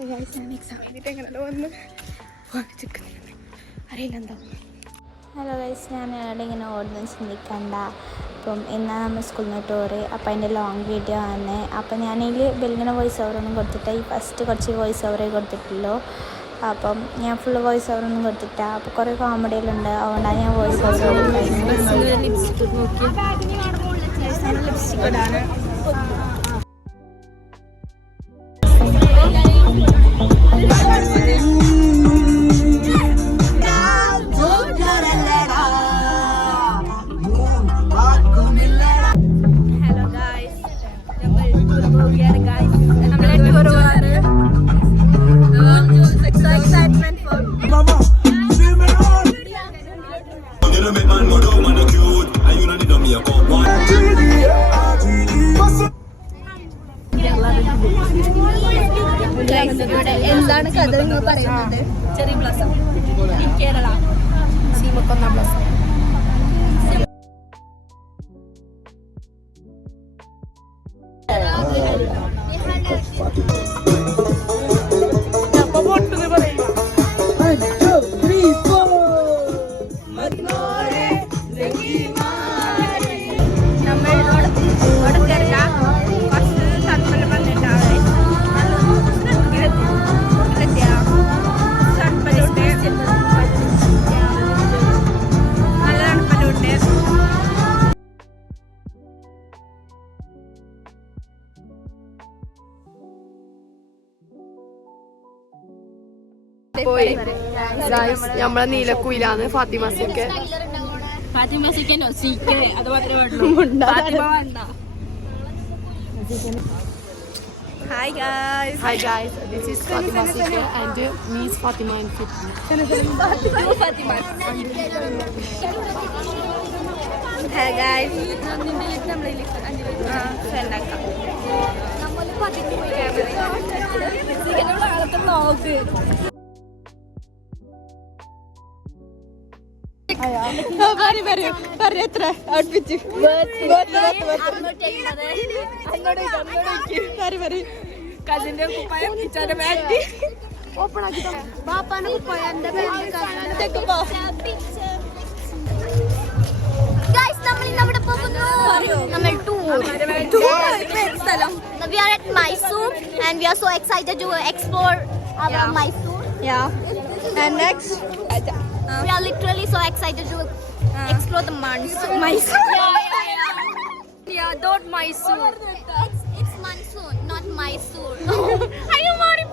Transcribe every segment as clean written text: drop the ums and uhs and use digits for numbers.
Hello guys, ഞാൻ ഇവിടെ ഇങ്ങനെ ഓടുന്നത് ചിന്തിക്കണ്ട. അപ്പം ഇന്നാണ് നമ്മൾ സ്കൂളിൽ നിന്ന് ടൂറ്. അപ്പോൾ അതിൻ്റെ ലോങ് വീഡിയോ ആണ്. അപ്പോൾ ഞാനതിൽ ബെല്ലിങ്ങനെ വോയിസ് ഓവറൊന്നും കൊടുത്തിട്ട് ഈ ഫസ്റ്റ് കുറച്ച് വോയിസ് ഓവറേ കൊടുത്തിട്ടുള്ളൂ. അപ്പം ഞാൻ ഫുള്ള് വോയിസ് ഓവറൊന്നും കൊടുത്തിട്ട. അപ്പോൾ കുറേ കോമഡിയിലുണ്ട്, അതുകൊണ്ടാണ് ഞാൻ വോയിസ് ഓവർ കൊടുക്കുന്നത്. ലിപ്സ്റ്റിക് ഇടാണ്. എന്താണ് കഥ നിങ്ങൾ പറയുന്നത്? ചെറിയ പ്ലസ് കേരള സീമക്കൊന്ന പ്ലസ്. നമ്മളെ നീലക്കുയിലാണ് ഫാത്തിമസിക്ക്. Hi guys. Hi guys, this is Fatima Sika and me is Fatima and Fatima. Hi guys. കസിന്റെ കുപ്പായം കിച്ചാന്റെ ബാഗ് ഓപ്പൺ ആക്കി ബാപ്പാന്റെ കുപ്പായം We are at Mysore and we are so excited to explore our Mysore. Yeah. And next, we are literally so excited to explore the Mysore. Yeah, not Mysore. It's monsoon, not Mysore. Are you worried?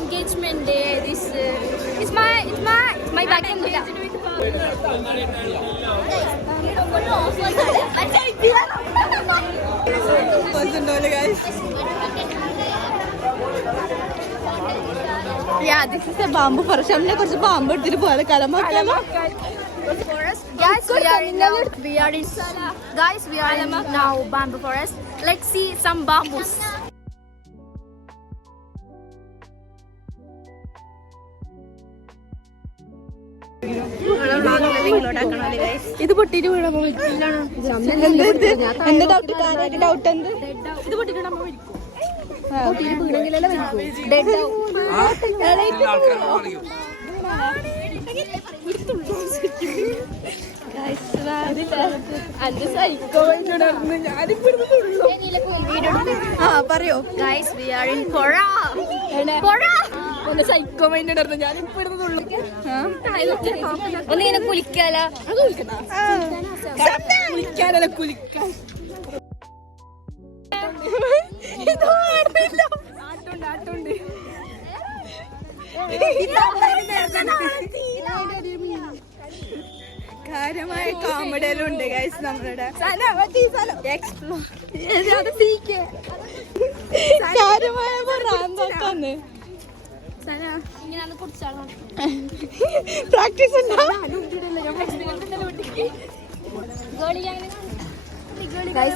Engagement day. This it's my back in there. yeah, this is a bamboo forest. हमने कुछ bamboo इधर बहुत कलम Guys, we are in now bamboo forest. Let's see some bamboos. ഇത് പൊട്ടിട്ട് വീഴാമോ? എന്താ doubt? Doubt എന്ത്? ഇത് പൊട്ടിട്ട് നമ്മൾ വിളിക്കും. പറയോ? Guys, we are in Pora. ഒന്ന് സൈക്കോ മൈൻഡ് ഉണ്ടായിരുന്നു. ഞാനിപ്പോ ഇടുന്നുള്ളൂ. ഒന്നിങ്ങനെ കുലിക്കാല കുലിക്കാനല്ല കുലിക്കാൻ. ആട്ടുണ്ട് കാര്യമായ കോമഡിയിലുണ്ട് ഗൈസ് നമ്മളുടെ കാര്യമായ റാന്താക്കാന്ന് പ്രാക്ടീസ്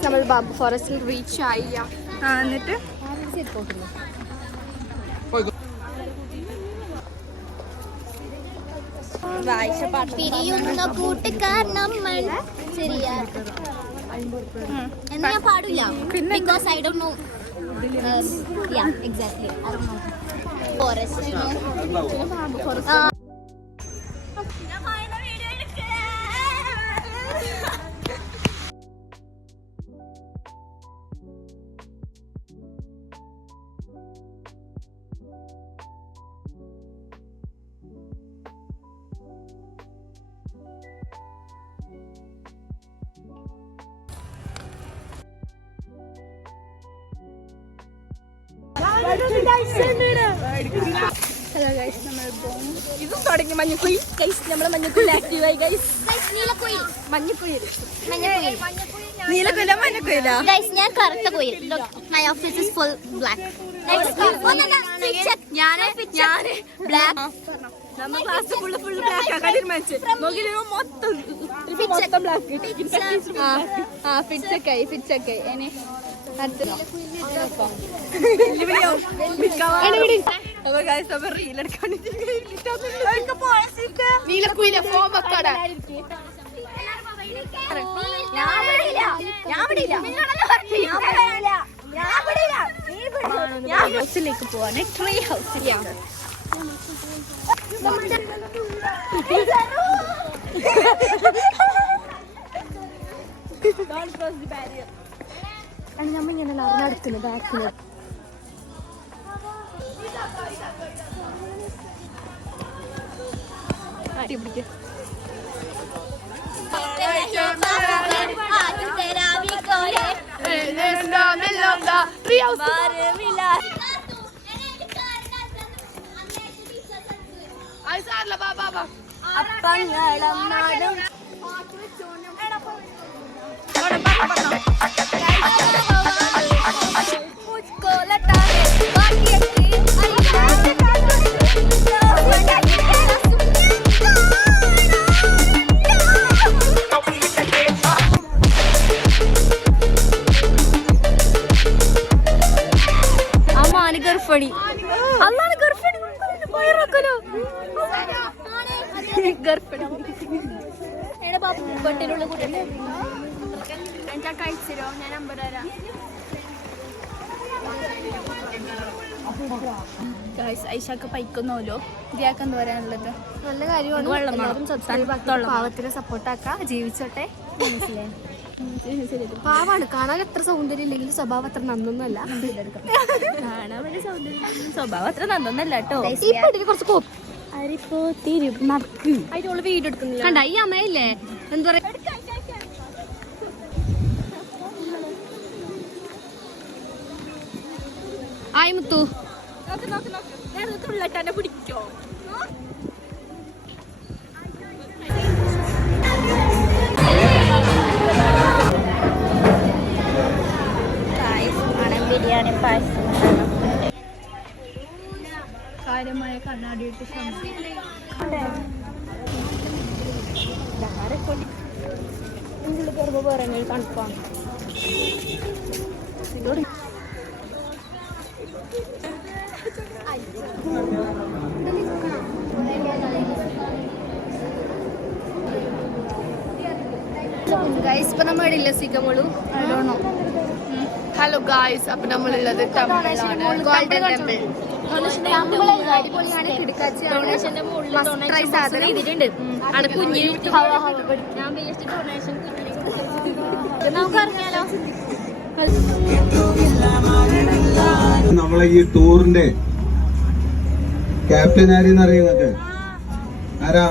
നമ്മൾ ബാംബു ഫോറസ്റ്റിൽ റീച്ച് ആയി. എന്നിട്ട് പിരിയുന്ന കൂട്ടുകാർ നമ്മൾ ശരിയാ എന്ന് ഞാൻ പാടില്ല. Because I don't know Yeah, exactly. I don't know. Forest. Hello guys, നമ്മൾ ഇതും തുടങ്ങി മഞ്ഞക്കുയിൽ. ഗൈസ്, നമ്മൾ മഞ്ഞക്കുയിൽ ആക്റ്റീവായി. ഗൈസ്, നീലക്കുയിൽ. മഞ്ഞക്കുയിൽ. നീലക്കുയില മഞ്ഞക്കുയില. Guys, ഞാൻ കറുത്ത കുയിൽ. Look, my outfit is full black. Next, ഞാന് black. നമ്മൾ ക്ലാസ് ഫുള്ള് ബ്ലാക്ക് ആക്കാൻ തീരുമാനിച്ചു. നോക്കിയില്ലോ, മൊത്തം ബ്ലാക്ക്. ഫിറ്റ്സ് ഒക്കെ ഇനി നീലക്കുയില ഫോം വെക്കാടാ. ഹൗസിലേക്ക് പോവാണ്, ട്രീ ഹൗസിലേക്ക്. നമ്മ ഇങ്ങനെ നടക്കുന്നു ബാക്കിൽ. പിടിക്ക ഗർഫണി അല്ലാതെ ഗർഫണി പോയിറക്കലോ ഗർഫണി പെട്ടിനുള്ള കൂടെ ഞാൻ കഴിച്ചിരോ. ഞാൻ 50 തരാം. ഗൈസ്, ഐഷാക്ക് പൈക്കുന്നോലോ. ഇതിയാക്ക് എന്താ പറയാനുള്ളത്? നല്ല കാര്യമാണ്. പാവത്തിനെ സപ്പോർട്ടാക്ക, ജീവിച്ചോട്ടെ. പാവാണ് കാണാൻ എത്ര സൗന്ദര്യം ഇല്ലെങ്കിലും സ്വഭാവം അത്ര നന്നൊന്നുമല്ല. കാണാൻ വേണ്ടി സ്വഭാവം അത്ര നന്നൊന്നല്ല കേട്ടോ. ഈ പെട്ടിന് കുറച്ച് കോപ്പ് അതിനുള്ള വീഡിയോ എടുക്കുന്നില്ല. കണ്ട ഈ അമ്മയില്ലേ എന്താ പറയാ, ആയി മുത്തു തുള്ളട്ടെ പിടിക്കോ. ബിരിയാണി പായസം കാര്യമായ കണ്ണാടിയിട്ട് പറഞ്ഞ കണക്കാണ്. ഗൈസ് ഇപ്പൊ നമ്മുടെ ഇല്ല സിഗമോളു ഹലോ ഗായ്സ്, അപ്പൊ നമ്മളുള്ളത് തമിഴിലാണ്. ഗോൾഡൻ ടെമ്പിൾ അടിപൊളിയാണ്. നമുക്കറിയാലോ നമ്മളെ ഈ ടൂറിന്റെ ക്യാപ്റ്റൻ ആരെന്ന് അറിയുന്നത് ആരാ?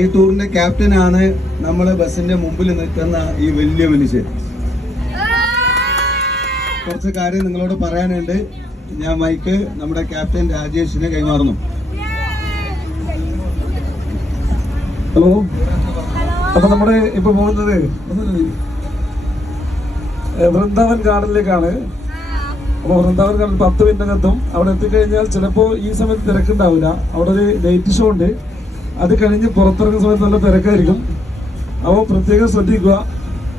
ഈ ടൂറിന്റെ ക്യാപ്റ്റനാണ് നമ്മളെ ബസിന്റെ മുമ്പിൽ നിൽക്കുന്ന ഈ വലിയ മനുഷ്യൻ. കുറച്ച് കാര്യം നിങ്ങളോട് പറയാനുണ്ട്. ഞാൻ മൈക്ക് നമ്മുടെ ക്യാപ്റ്റൻ രാജേഷിനെ കൈമാറുന്നു. ഹലോ. അപ്പൊ നമ്മുടെ ഇപ്പൊ പോകുന്നത് വൃന്ദാവൻ ഗാർഡനിലേക്കാണ്. അപ്പൊ വൃന്ദാവൻ ഗാർഡൻ 10 മിനിറ്റിനകത്തും അവിടെ എത്തിക്കഴിഞ്ഞാൽ ചിലപ്പോ ഈ സമയത്ത് തിരക്കുണ്ടാവില്ല. അവിടെ ഒരു ലൈറ്റ് ഷോ ഉണ്ട്. അത് കഴിഞ്ഞ് പുറത്തിറങ്ങുന്ന സമയത്ത് നല്ല തിരക്കായിരിക്കും. അപ്പോൾ പ്രത്യേകം ശ്രദ്ധിക്കുക.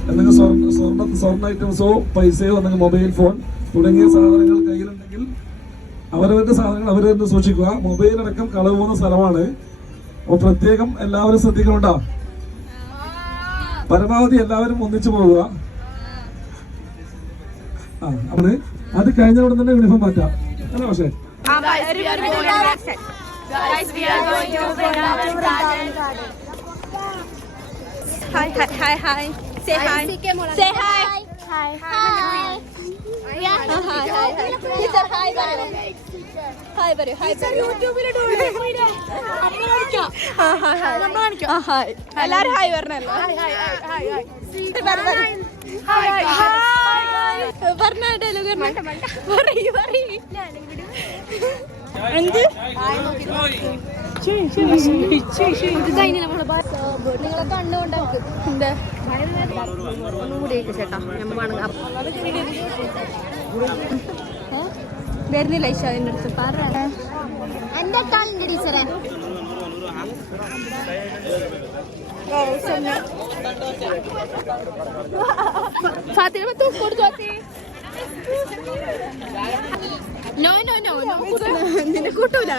എന്തെങ്കിലും സ്വർണ്ണ ഐറ്റംസോ പൈസയോ അല്ലെങ്കിൽ മൊബൈൽ ഫോൺ തുടങ്ങിയ സാധനങ്ങൾ കയ്യിലുണ്ടെങ്കിൽ അവരവരുടെ സാധനങ്ങൾ അവർ തന്നെ സൂക്ഷിക്കുക. മൊബൈൽ അടക്കം കളവ് പോകുന്ന സ്ഥലമാണ്. അപ്പോൾ പ്രത്യേകം എല്ലാവരും ശ്രദ്ധിക്കണോട്ടാ. പരമാവധി എല്ലാവരും ഒന്നിച്ചു പോവുക. അപ്പൊ അത് കഴിഞ്ഞ ഉടൻ തന്നെ യൂണിഫോം മാറ്റാം അല്ല പക്ഷേ Guys, we are going to Vrindavan Garden. Hi. Say hi. Say hi. Hi. Yeah. Hi. Teacher, hi. Hi. Teacher, YouTube ൽ Hi. എല്ലാരും ഹായ് പറഞ്ഞല്ലോ. പറഞ്ഞ ഡയലോഗ് എന്ത് നിങ്ങളെ കണ്ണുകൊണ്ടാക്കും എന്താ ഒന്നും കൂടി ചേട്ടാ വരുന്നില്ല ഈശോ എൻ്റെ അടുത്ത് പറ എന്റെ കാലിന്റെ ടീച്ചറെ ഫാത്തിമ കൊടുത്തു നോ നിന്നെ കൂട്ടൂല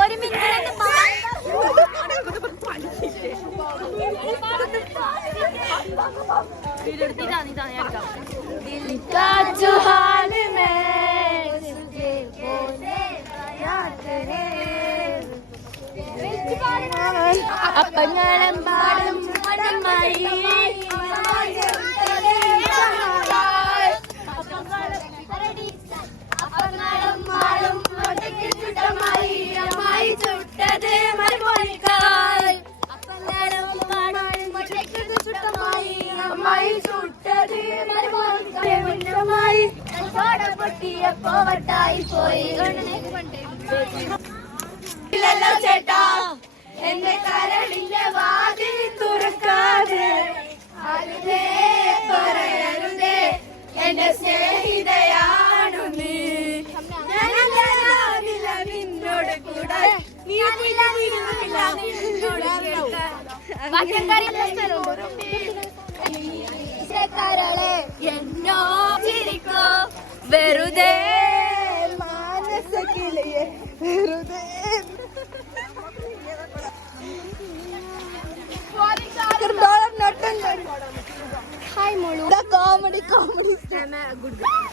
ഒരു മിനിറ്റ് അപ്പങ്ങളും പാടും ചേട്ടാ എന്റെ കരളിന്റെ വാതിൽ തുറക്കാതെ പറയരുതേ എന്റെ സ്നേഹിതയാണു നീ നിന്നോട് കൂടെ എന്നോ ചിരിക്കോ വെറുതെ മാനസക്കിളിയെ വെറുതെ Hi, Molu. The comedy. I'm a good guy.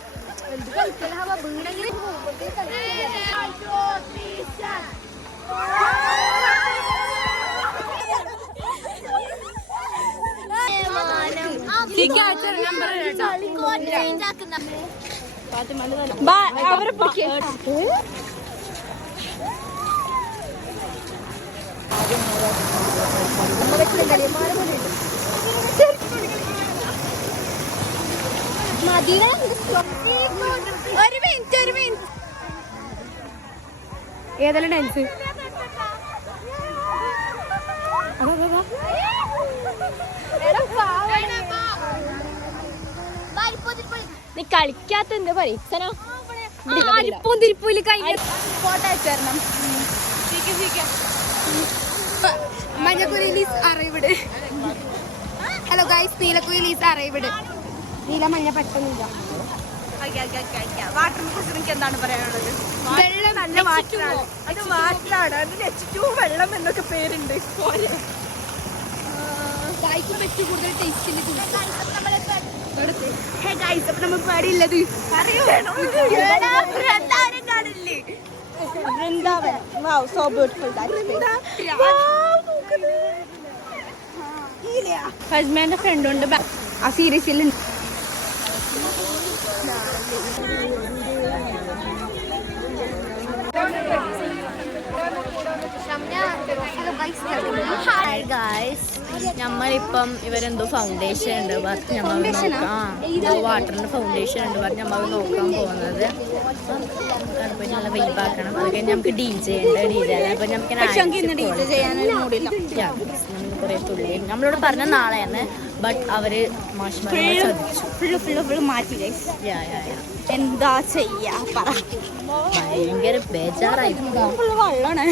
ഒരു മിനിറ്റ് ഏതെല്ലാം ഡാൻസ് നീ കളിക്കാത്ത എന്താ പരീക്ഷനോ അരിപ്പും തിരിപ്പൂല് കഴിഞ്ഞ ഫോട്ടോ അയച്ചരണം മഞ്ഞക്കുയിലീസ് അറിവിടെ ഹലോ ഗൈസ് നീലക്കുയിലീസ് അറിവിടെ നീല മഞ്ഞ പറ്റുന്നില്ല വാട്ടറിനെ കുറിച്ച് നിങ്ങൾക്ക് എന്താണ് പറയാനുള്ളത് വെള്ളം നല്ല വാട്ടറാണ് അത് വാട്ടറാണ് അതിന് H2 വെള്ളം എന്നൊക്കെ പേരുണ്ട് കൂടുതൽ ടേസ്റ്റിൽ നമ്മൾ പാടിയുള്ളത് കാണില്ലേ വൃന്ദാവൻ സോ ബ്യൂട്ടിഫുൾ ഹസ്ബൻഡിന്റെ ഫ്രണ്ട് ഉണ്ട് ആ സീരീസിൽ ഹായ് ഗായ്സ് നമ്മളിപ്പം ഇവരെന്തോ ഫൗണ്ടേഷൻ ഉണ്ട് പറഞ്ഞ് നമ്മൾ വാട്ടറിന്റെ ഫൗണ്ടേഷൻ ഉണ്ട് പറഞ്ഞ് നമ്മൾ നോക്കാൻ പോകുന്നത് പോയി നല്ല വെയിപ്പാക്കണം അത് കഴിഞ്ഞ് നമുക്ക് DJ ഉണ്ട് DJ അപ്പൊ നമുക്ക് കുറെ തുള്ളി നമ്മളോട് പറഞ്ഞ നാളെയാണ് ബട്ട് അവര് ഫുള്ള് മാറ്റി എന്താ ചെയ്യാ പറ ഭയങ്കര ബേജാറായി വെള്ളമാണ്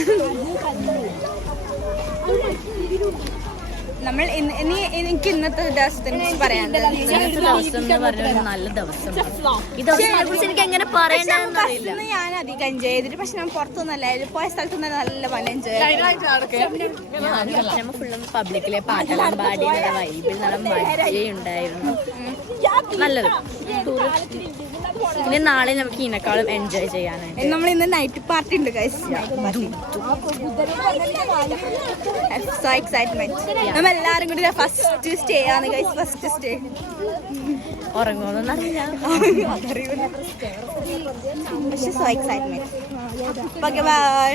നമ്മൾ എനിക്ക് ഇന്നത്തെ ദിവസത്തെ പറയാൻ ഇന്നത്തെ ദിവസം എന്ന് പറഞ്ഞാൽ നല്ല ദിവസം ഈ ദിവസത്തെ കുറിച്ച് എനിക്ക് എങ്ങനെ പറയണമെന്ന് അറിയില്ല ഞാൻ അധികം എൻജോയ് ചെയ്തിട്ട് പക്ഷെ ഞാൻ പുറത്തൊന്നല്ല പോയ സ്ഥലത്ത് നല്ല പോലെ എൻജോയ് നമ്മൾ ഫുള്ളും പബ്ലിക്കിലെ പാട്ടെല്ലാം പാടി നല്ല വൈബിൽ നല്ല മഴയുണ്ടായിരുന്നു നല്ലത്. ഇനി നാളെ നമുക്ക് ഇതിനേക്കാളും എൻജോയ് ചെയ്യാനായിട്ട് നമ്മൾ ഇന്ന് നൈറ്റ് പാർട്ടി ഉണ്ട് ഗൈസ്. So excitement. നമ്മൾ എല്ലാരും കൂടി ഫസ്റ്റ് സ്റ്റേ ആണ് ഗൈസ്. ഫസ്റ്റ് സ്റ്റേ ഉറങ്ങുമെന്നൊന്നും അറിയില്ല. പക്ഷെ സോ എക്സൈറ്റ്മെന്റ്. Okay bye.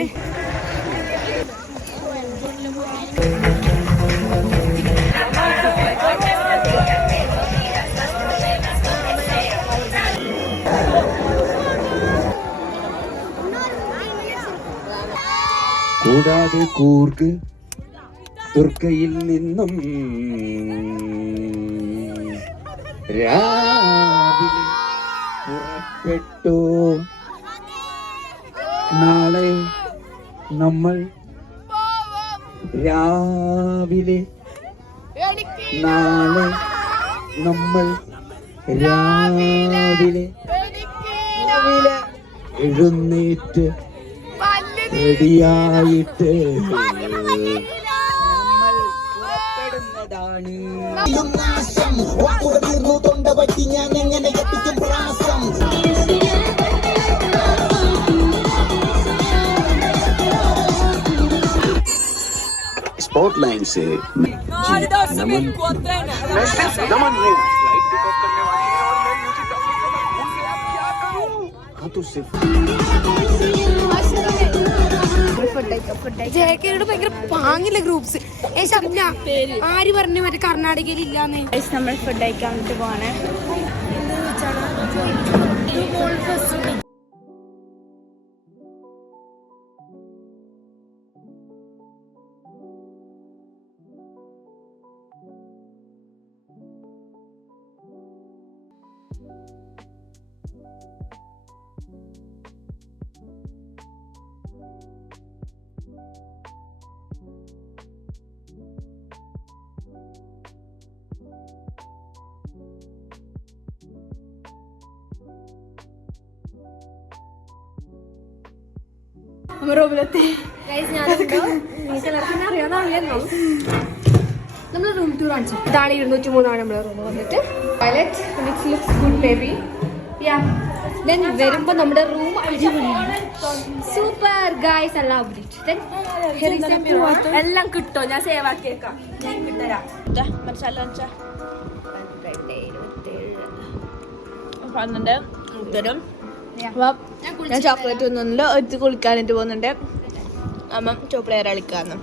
കൂടാതെ കൂർഗ് തുർക്കയിൽ നിന്നും രാവിലെ പുറപ്പെട്ടു. നാളെ നമ്മൾ രാവിലെ എഴുന്നേറ്റ് റെഡിയായിട്ട് നമ്മൾ പുറപ്പെടുന്നതാണ്. स्पॉटलाइन से नमन हाँ तो सिर्फ ജയക്കേരുടെ ഭയങ്കര പാങ്ങില്ല ഗ്രൂപ്പ്സ്. ആര് പറഞ്ഞു മറ്റേ കർണാടകയിൽ ഇല്ലാന്ന്. നമ്മൾ ഫുഡ് കഴിക്കാൻ വേണ്ടിട്ട് പോവാണ്. നമ്മൾ റൂം ടൂർ കാണിച്ചു. ഇതാണ് 203 നമ്മളെ റൂം വന്നിട്ട്. Toilet which looks good baby. Then വരുമ്പോ നമ്മുടെ റൂം അടിപൊളിയാണ്. Super guys, I love it. എല്ലാം കിട്ടോ? ഞാൻ സേവ് ആക്കിയേക്കാം. ഞാൻ ചോക്ലേറ്റ് ഒന്നുമില്ല. ഒത്ത് കുളിക്കാനായിട്ട് പോകുന്നുണ്ട്. അമ്മ ചോപ്ലെയർ കളിക്കാന്ന്.